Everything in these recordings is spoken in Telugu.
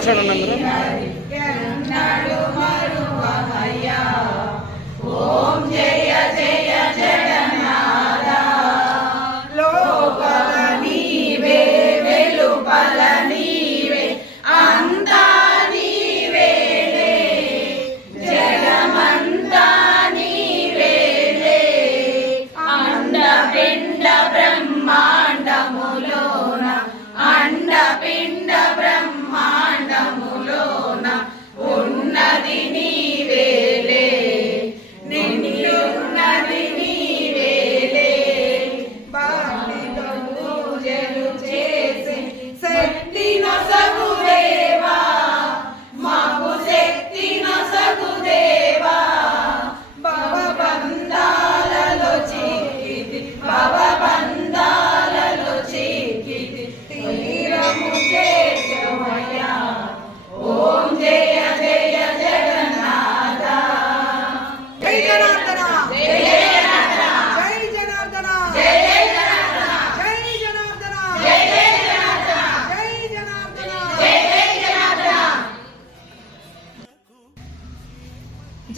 చూడండి అందరూ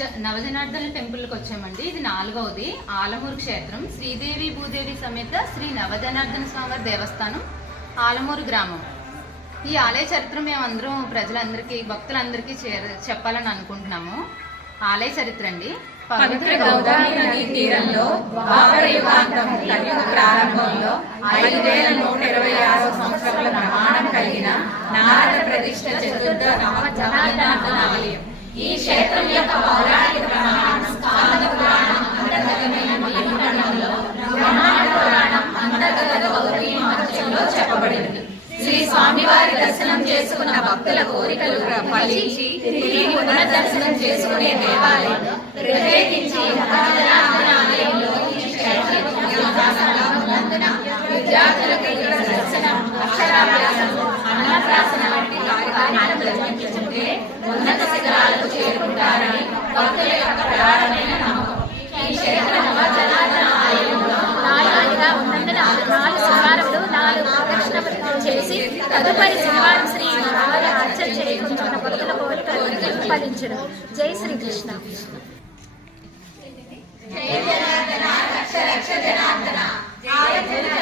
నవజనార్దన టెంపుల్కి వచ్చామండి ఇది నాలుగవది. ఆలమూరు క్షేత్రం. శ్రీదేవి భూదేవి సమేత శ్రీ నవజనార్దన స్వామి దేవస్థానం ఆలమూరు గ్రామం. ఈ ఆలయ చరిత్ర మేమందరం ప్రజలందరికీ భక్తులందరికీ చేర- చెప్పాలని అనుకుంటున్నాము. ఆలయ చరిత్ర అండి. పవిత్ర గోదావరి నదీ తీరంలో ద్వాపర యుగాంతం కలియుగ ప్రారంభంలో ఐదు వేల నూట ఇరవై ఆరు సంవత్సరాల ప్రమాణం కలిగిన నారద ప్రతిష్ఠ చతుర్థ నవ ఆలయం. ఈ క్షేత్రం యొక్క పౌరాణిక ప్రమాణం స్కాంద పురాణం అంతర్గతమైన మహిమరణంలో బ్రహ్మాండ పురాణం అంతర్గత గౌరీ మహత్యంలో చెప్పబడింది. శ్రీ స్వామివారి దర్శనం చేసుకున్న భక్తుల కోరికలు ఫలించి తిరిగి పునర్దర్శనం చేసుకునే దేవాలయం ప్రత్యేకించి ఆలయంలో ఈ క్షేత్రం ఉన్నందున విద్యార్థులకు ఇక్కడ దర్శనం అక్షరాభ్యాసం అన్నప్రాసన భక్తుల యొక్క ప్రగాఢమైన నమ్మకం ఈ ఆలయంలో ఉన్నందున నాలుగు శనివారములు నాలుగు చేసి తదుపరి శనివారం శ్రీ నారాయణ అర్చన చేయించుకున్న భక్తుల కోరికలు ఫలించడం జై శ్రీకృష్ణ జనార్దన జై జనార్దన.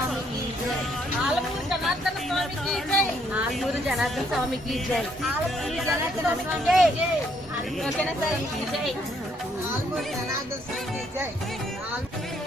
ఆలూరు జనార్దన స్వామికి జై. ఆలూరు జనార్దన స్వామికి జై. ఓకేనా సార్ జై. జై మీ నెంబర్ చెప్పండి